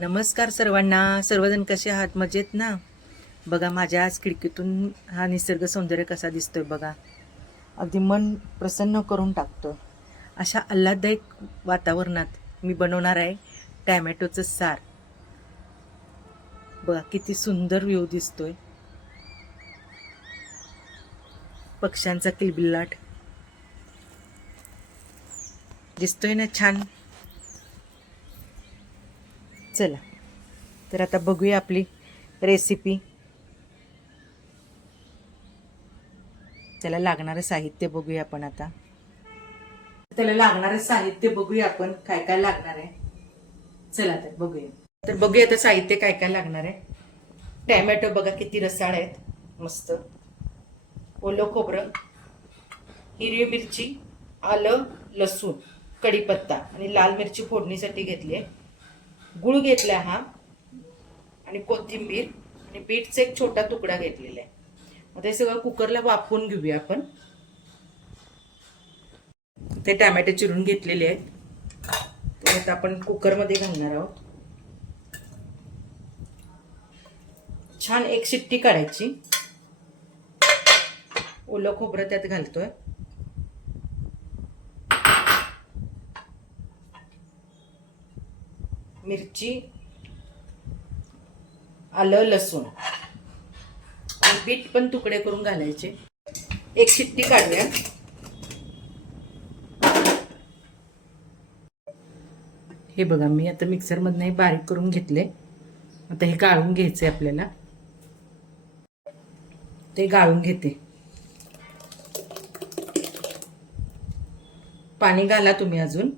नमस्कार सर्वांना. सर्वजण कसे आहात? मजेत ना? बघा माझ्या आज खिडकीतून हा निसर्ग सौंदर्य कसा दिसतोय बघा. अगदी मन प्रसन्न करून टाकतो. अशा आल्हाददायक वातावरणात मी बनवणार आहे टॅमॅटोचं सार. बघा किती सुंदर व्ह्यू दिसतोय. पक्ष्यांचा किलबिलाट दिसतोय ना छान. चला तर आता बघूया आपली रेसिपी. त्याला लागणारं साहित्य बघूया आपण आता. त्याला लागणारं साहित्य बघूया आपण काय काय लागणार आहे. चला तर बघूया. तर बघूया आता साहित्य काय काय लागणार आहे. टॅमॅटो बघा किती रसाळ आहेत मस्त. ओलं खोबरं, हिरवी मिरची, आलं, लसूण, कढीपत्ता आणि लाल मिरची फोडणीसाठी घेतली. गुळ घेतला हा आणि कोथिंबीर आणि बीटचा एक छोटा तुकडा घेतलेला आहे. मग ते सगळं कुकरला वाफवून घेऊया आपण. ते टॅमॅटो चिरून घेतलेले आहेत. ते आता आपण कुकरमध्ये घालणार आहोत. छान एक शिट्टी काढायची. ओलं खोबरं त्यात घालतोय. मिरची, आलं, लसूण आणि बीट पण तुकडे करून घालायचे. एक शिट्टी काढूया. हे बघा मी आता मिक्सरमधनं बारीक करून घेतले. आता हे गाळून घ्यायचंय आपल्याला. ते गाळून घेते. पाणी घाला तुम्ही अजून.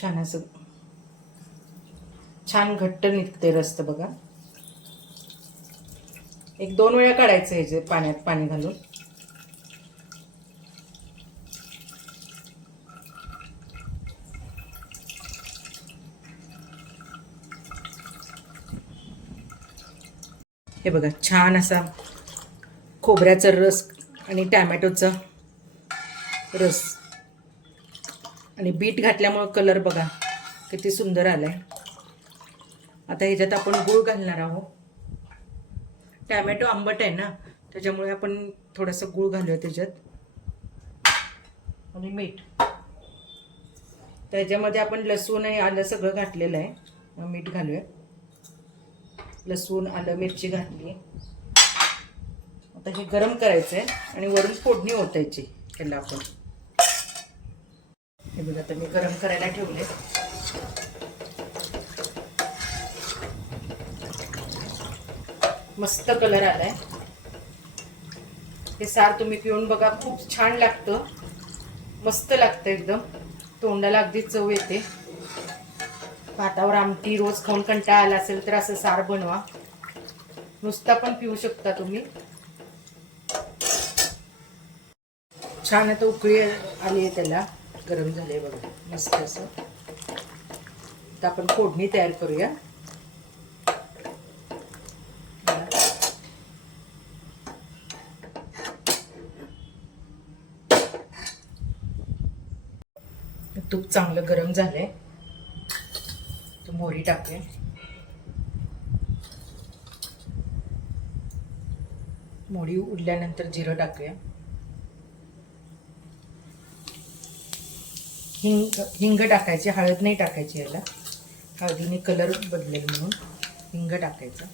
छान असं छान घट्ट निघते रस्त बघा. एक दोन वेळा काढायचं हे जे पाण्यात पाणी घालून. हे बघा छान असा खोबऱ्याचा रस आणि टॅमॅटोचा रस आणि बीट घातल्यामुळे कलर बघा किती सुंदर आलाय. आता ह्याच्यात आपण गूळ घालणार आहोत. टॅमॅटो आंबट आहे ना, त्याच्यामुळे आपण थोडंसं गूळ घालूया त्याच्यात आणि मीठ. त्याच्यामध्ये आपण लसूण आणि आलं सगळं घातलेलं आहे. मग मीठ घालूया. लसूण, आलं, मिरची घातली. आता हे गरम करायचं आहे आणि वरून फोडणी ओतायची त्याला आपण. हे बघा आता मी गरम करायला ठेवले. मस्त कलर आलाय. हे सार तुम्ही पिऊन बघा, खूप छान लागतं. मस्त लागतं एकदम. तोंडाला अगदी चव येते. भातावर आमटी रोज खाऊन कंटाळा आला असेल तर असं सार बनवा. नुसता पण पिऊ शकता तुम्ही. छान आता उकळी आली आहे त्याला. गरम झाले बघा मस्त असं. आता आपण फोडणी तयार करूया. तूप चांगलं गरम झालंय. तो मोहरी टाकूया. मोहरी उडल्यानंतर जिरं टाकूया. हिंग टाकायची. हळद नाही टाकायची याला. हळदीने कलर बदलेल म्हणून हिंग टाकायचं.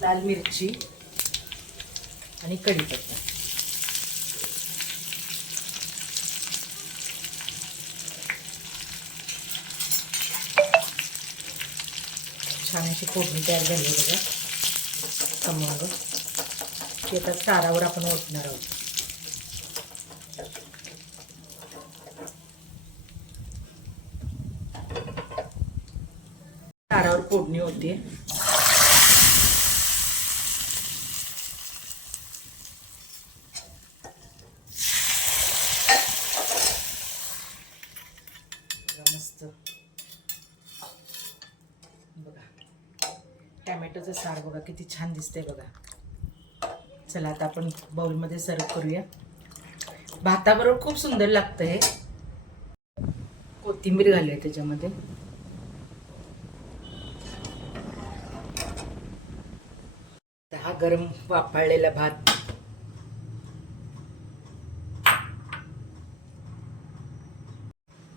लाल मिरची आणि कढीपत्ता. छान अशी फोडणी तयार झाली बघा. खमंग. ते आता सारावर आपण ओतणार आहोत. सारावर फोडणी होते. मस्त बघा टॅमॅटोचं सार बघा किती छान दिसतंय बघा. चला आता आपण बाउलमध्ये सर्व करूया. भाताबरोबर खूप सुंदर लागतं हे. कोथिंबीर घालूया त्याच्यामध्ये. हा गरम वाफाळलेला भात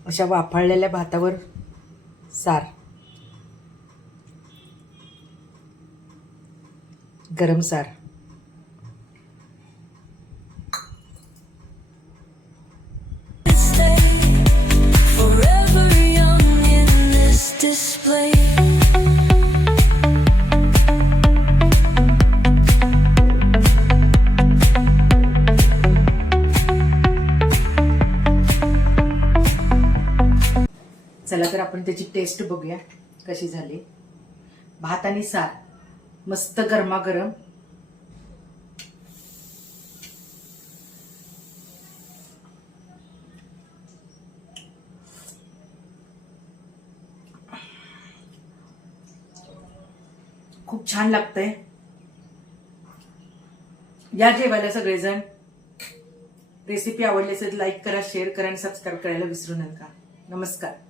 अशा वाफाळलेल्या भातावर सार, गरम सार. Forever young in this display. चला तर आपण त्याची टेस्ट बघूया कशी झाली. भात आणि सार मस्त गरमागरम. खूप छान लागतंय. या जेवायला सगळेजण. रेसिपी आवडली असेल लाईक करा, शेअर करा आणि सबस्क्राईब करायला विसरू नका. नमस्कार.